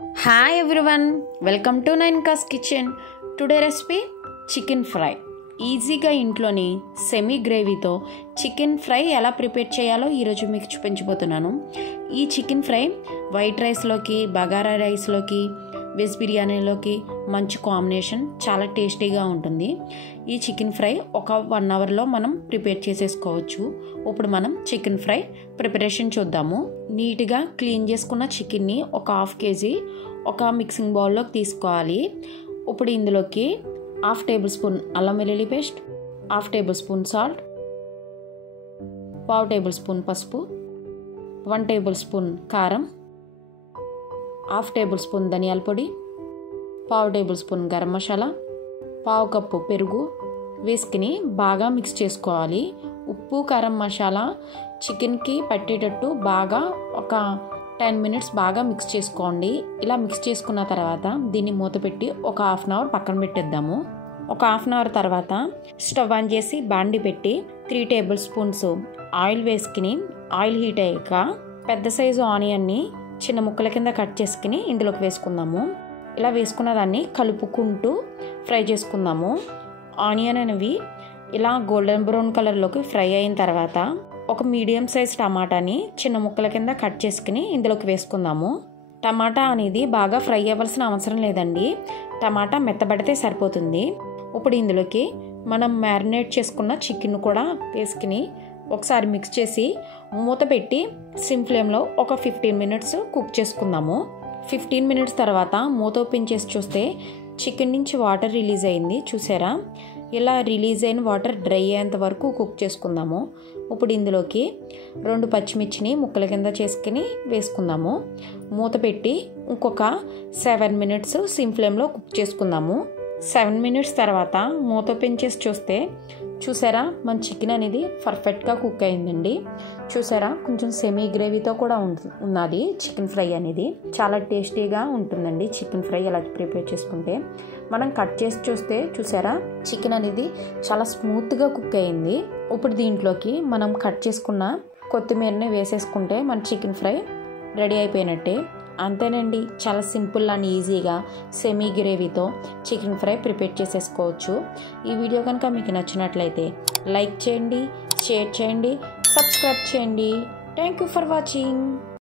Hi everyone, welcome to Nainka's Kitchen. Today recipe chicken fry. ఈజీగా ఇంట్లోని semi గ్రేవీతో chicken fry ఎలా prepare చేయాలో ఈరోజు మీకు చూపించబోతున్నాను. ఈ చికెన్ ఫ్రై వైట్ రైస్లోకి, బగారా రైస్లోకి, వెజ్ బిర్యానీలోకి మంచి కాంబినేషన్, చాలా టేస్టీగా ఉంటుంది. ఈ చికెన్ ఫ్రై ఒక 1 అవర్లో మనం ప్రిపేర్ చేసేసుకోవచ్చు. ఇప్పుడు మనం చికెన్ ఫ్రై ప్రిపరేషన్ చూద్దాము. నీట్గా క్లీన్ చేసుకున్న చికెన్ని ఒక 1/2 kg ఒక మిక్సింగ్ బౌల్లోకి తీసుకోవాలి. ఇప్పుడు ఇందులోకి 1/2 tablespoon అల్లం వెల్లుల్లి పేస్ట్, 1/2 tablespoon సాల్ట్, 1/2 tablespoon పసుపు, 1 tablespoon కారం, 1/2 tablespoon ధనియాల పొడి, 1/2 tablespoon గరం మసాలా, 1/2 కప్పు పెరుగు వేసుకుని బాగా మిక్స్ చేసుకోవాలి. ఉప్పు కారం మసాలా చికెన్కి పట్టేటట్టు బాగా ఒక 10 minutes బాగా మిక్స్ చేసుకోండి. ఇలా మిక్స్ చేసుకున్న తర్వాత దీన్ని మూత పెట్టి ఒక 1/2 hour పక్కన పెట్టేద్దాము. ఒక 1/2 hour తర్వాత స్టవ్ ఆన్ చేసి బాండి పెట్టి 3 tablespoons ఆయిల్ వేసుకుని, ఆయిల్ హీట్ అయ్యాక పెద్ద సైజు ఆనియన్ని చిన్న ముక్కల కింద కట్ చేసుకుని ఇందులోకి వేసుకుందాము. ఇలా వేసుకున్న దాన్ని కలుపుకుంటూ ఫ్రై చేసుకుందాము. ఆనియన్ అనేవి ఇలా గోల్డెన్ బ్రౌన్ కలర్లోకి ఫ్రై అయిన తర్వాత ఒక మీడియం సైజ్ టమాటాని చిన్న ముక్కల కింద కట్ చేసుకుని ఇందులోకి వేసుకుందాము. టమాటా అనేది బాగా ఫ్రై అవ్వాల్సిన అవసరం లేదండి, టమాటా మెత్తబడితే సరిపోతుంది. ఇప్పుడు ఇందులోకి మనం మ్యారినేట్ చేసుకున్న చికెన్ కూడా వేసుకుని ఒకసారి మిక్స్ చేసి మూత పెట్టి సిమ్ ఫ్లేమ్లో ఒక 15 minutes కుక్ చేసుకుందాము. 15 minutes తర్వాత మూత ఓపెన్ చేసి చూస్తే చికెన్ నుంచి వాటర్ రిలీజ్ అయింది, చూసారా? ఇలా రిలీజ్ అయిన వాటర్ డ్రై అయ్యేంత వరకు కుక్ చేసుకుందాము. ఇప్పుడు ఇందులోకి 2 పచ్చిమిర్చిని ముక్కల కింద చేసుకుని వేసుకుందాము. మూత పెట్టి ఇంకొక 7 minutes సిమ్ ఫ్లేమ్లో కుక్ చేసుకుందాము. 7 minutes తర్వాత మూత ఓపెన్ చేసి చూస్తే చూసారా, మన చికెన్ అనేది పర్ఫెక్ట్గా కుక్ అయిందండి. చూసారా, కొంచెం సెమీ గ్రేవీతో కూడా ఉన్నది చికెన్ ఫ్రై అనేది. చాలా టేస్టీగా ఉంటుందండి చికెన్ ఫ్రై ఎలా ప్రిపేర్ చేసుకుంటే. మనం కట్ చేసి చూస్తే చూసారా, చికెన్ అనేది చాలా స్మూత్గా కుక్ అయింది. ఇప్పుడు దీంట్లోకి మనం కట్ చేసుకున్న కొత్తిమీరని వేసేసుకుంటే మన చికెన్ ఫ్రై రెడీ అయిపోయినట్టే. అంతేనండి, చాలా సింపుల్ అండ్ ఈజీగా సెమీ గ్రేవీతో చికెన్ ఫ్రై ప్రిపేర్ చేసేసుకోవచ్చు. ఈ వీడియో కనుక మీకు నచ్చినట్లయితే లైక్ చేయండి, షేర్ చేయండి, సబ్స్క్రైబ్ చేయండి. Thank you for watching.